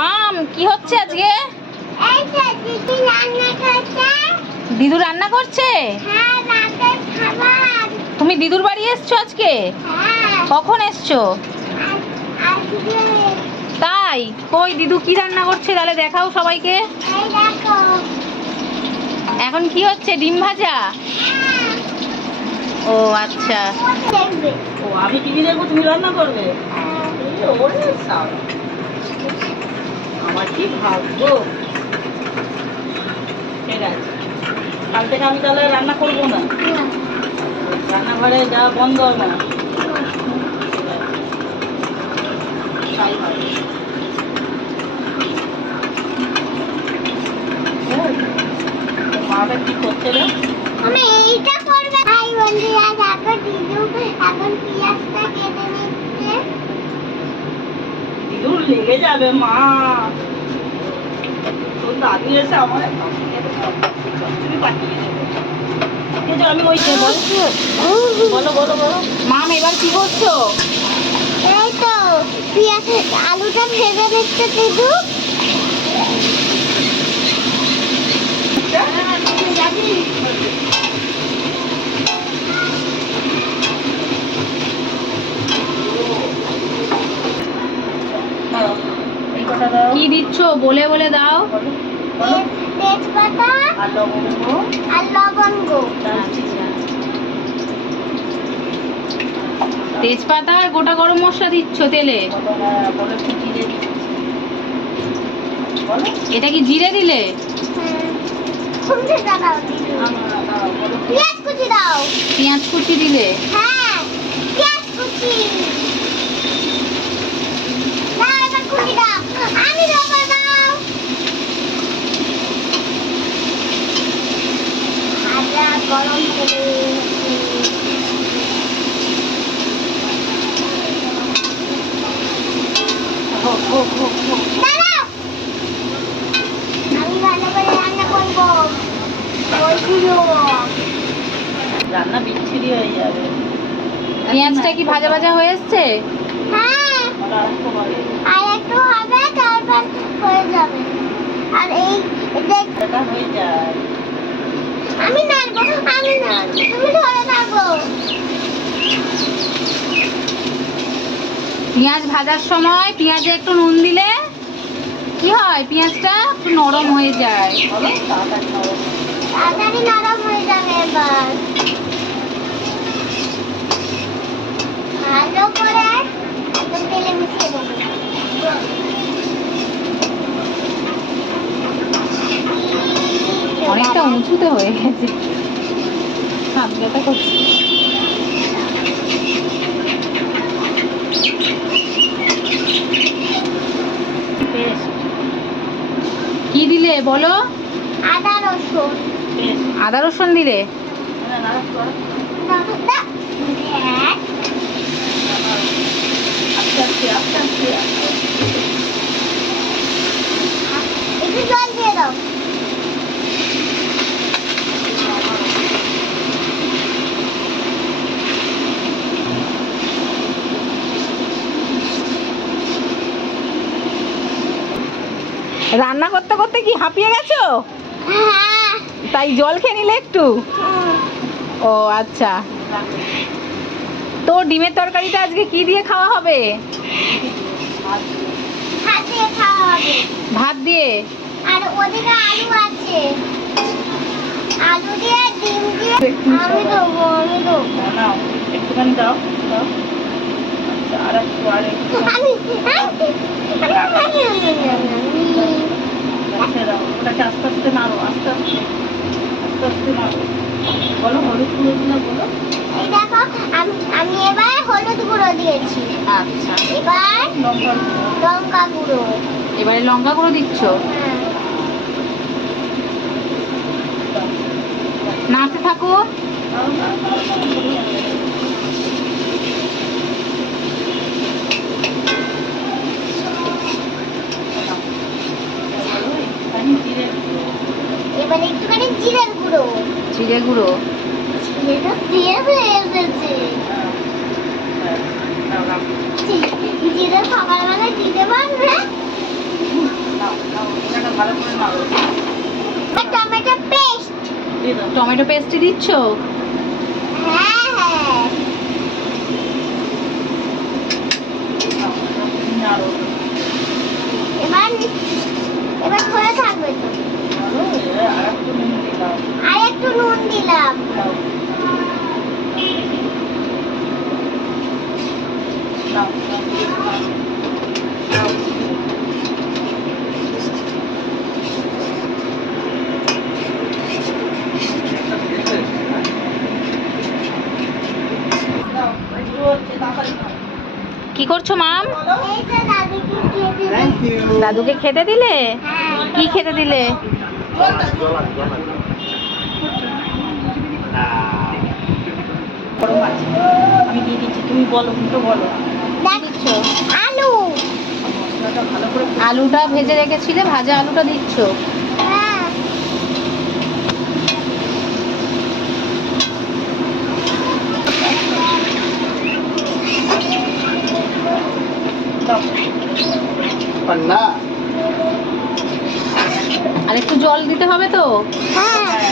মাম কি হচ্ছে আজকে? এই তো দিদি রান্না করছে। দিদু রান্না করছে? হ্যাঁ, রাতের খাবার। তুমি দিদুর বাড়ি এসছো আজকে? হ্যাঁ। কখন এসছো? আজকে তাই? কই দিদু কি রান্না করছে তাহলে দেখাও সবাইকে। এই দেখো। এখন কি হচ্ছে? ডিম ভাজা? হ্যাঁ। ও আচ্ছা। দেখবে। ও আমি টিভি দেখবো, তুমি রান্না করবে? হ্যাঁ। এই ওরে সারা, আমার কি ভাগ্য। ঠিক আছে, কাল থেকে আমি তাহলে রান্না করবো না, রান্নাঘরে যাওয়া বন্ধ হবে না। তাই হবে। মাটা কি করছে রে? আমি এইটা করবে। হাই বন্ধুরা, দেখো দিদু এখন পেঁয়াজটা কেটে নিচ্ছে। দিদুর লেগে যাবে মা, তোর দাদু এসে আমার পাঠিয়ে দেবে। ঠিক আছে, আমি ওই বলো বলো বলো। মাম এবার কি করছো? এই তো পেঁয়াজ আলুটা ভেজে নিচ্ছে দিদু। এই কটা দাও। কি দিচ্ছ বলে বলে দাও। বলো বলো। তেজপাতা আর লবঙ্গ, আর লবঙ্গ। দারচিনি। তেজপাতা আর গোটা গরম মশলা দিচ্ছ তেলে? হ্যাঁ, বলো একটু জিরে দিচ্ছি। বলো। এটা কি জিরে দিলে? কুচি দাও দিদু। দাও, বলো। পেঁয়াজ কুচি দাও। পেঁয়াজ কুচি দিলে? হ্যাঁ, পেঁয়াজ কুচি দাও। এবার কুচি দাও। আমি দেবো, দাও। ভাজা গরম করে হোক হোক হোক হোক। দাঁড়াও। আমি ভালো করে রান্না করবো। ওইগুলো রান্না বিচ্ছিরি হয়ে যাবে। পেঁয়াজটা কি ভাজা ভাজা হয়ে এসছে? হ্যাঁ, আর আরেকটু হবে। আর একটু হবে, তারপর হয়ে যাবে। আর এই দেখ, এটা হয়ে যায়। আমি নাড়বো, তুমি ধরে থাকো। পেঁয়াজ ভাজার সময় পেঁয়াজে একটু নুন দিলে কি হয়? পেঁয়াজটা একটু নরম হয়ে যায়। বলো, তাড়াতাড়ি নরম। তাড়াতাড়ি নরম হয়ে যাবে। এবার ভালো করে একদম তেলে মিশিয়ে দেবো। অনেকটা উঁচুতে হয়ে গেছে, হাত ব্যথা করছে। পেস্ট, কি দিলে বলো? আদা রসুন পেস্ট। আদা রসুন দিলে? না না, আরেকটু আরেকটু। দেখ, আস্তে আস্তে আস্তে আস্তে। একটু জল দিয়ে দাও। রান্না করতে করতে কি হাঁপিয়ে গেছো? হ্যাঁ। তাই জল খেয়ে নিলে একটু? ও আচ্ছা। তো ডিমের তরকারিটা আজকে কি দিয়ে খাওয়া হবে? ভাত দিয়ে খাওয়া হবে। ভাত দিয়ে? আর ওদিকে আলু আছে, আলু দিয়ে ডিম দিয়ে। আমি দেবো। নাও, একটুখানি দাও দাও। আচ্ছা, আরেকটু আরেকটু। ছেড়ে দাও, ওটাকে আস্তে আস্তে নাড়ো, আস্তে আস্তে আস্তে আস্তে নাড়ো। বলো হলুদ গুঁড়ো দিলে বলো। এই দেখো, আমি এবার হলুদ গুঁড়ো দিয়েছি। আচ্ছা, এবার লঙ্কা গুঁড়ো। লঙ্কা গুঁড়ো। এবারে লঙ্কা গুঁড়ো দিচ্ছ? হ্যাঁ। নাড়তে থাকো। দাও, দাও, দাও, দাও। এবার একটুখানি জিরের গুঁড়ো। জিরে গুঁড়ো? জিরেটা দিয়ে এসেছে। জিরে সকালবেলা দিতে পারবে? ভালো করে নাড়ো। আর টমেটো পেস্ট। দিয়ে দাও। টমেটো পেস্টই দিচ্ছ? হ্যাঁ হ্যাঁ। নাড়ো। এবার এবার হয়ে থাকবে তো। নাড়ো, আর একটু নুন দিলাম। আর একটু নুন দিলাম। দাও। দাও, দাও, দাও। দাও, একটু হচ্ছে, তাড়াতাড়ি দাও। কি করছো মাম? বলো। এই তো দাদিকে খেতে দিই। Thank you. দাদুকে খেতে দিলে? হ্যাঁ। কি খেতে দিলে? গরম আছে। আমি দিয়ে দিচ্ছি, তুমি বলো, দুটো বলো। দেখছো আলু। মশলাটা ভালো করে আলুটা ভেজে রেখেছিলে, ভাজা আলুটা দিচ্ছ? হ্যাঁ। দাও। পান্না। আর একটু জল দিতে হবে তো? হ্যাঁ। হ্যাঁ,